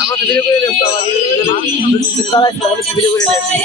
আমরা তো ভিডিও করে দিচ্ছি আমাদের ভিডিও করে দিচ্ছি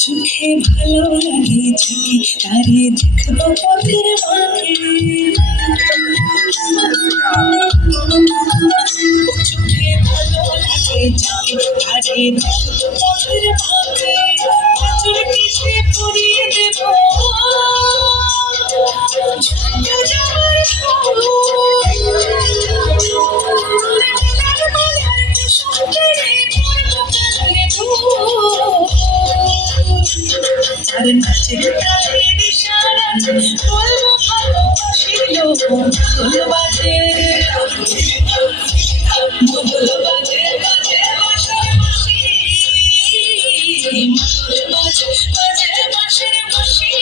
চোখে ভালো লাগে যাকে তারে দেখবো পথের মাঝে চোখে ভালো লাগে যাকে তারে দেখবো পথের মাঝে পাথর পিছে পরিয়ে দেব আর নাচের তালের ইশারা বলবো ভালোবাসিল ঢোল বাজে ঢোল বাজে বাজে বাঁশির বাঁশি ঢোল বাজে বাজে বাঁশির বাঁশি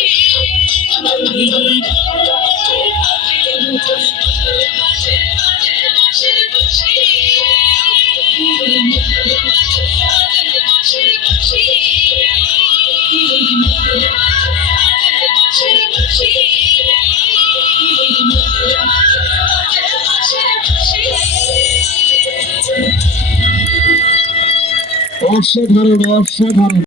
অসাধারণ অসাধারণ।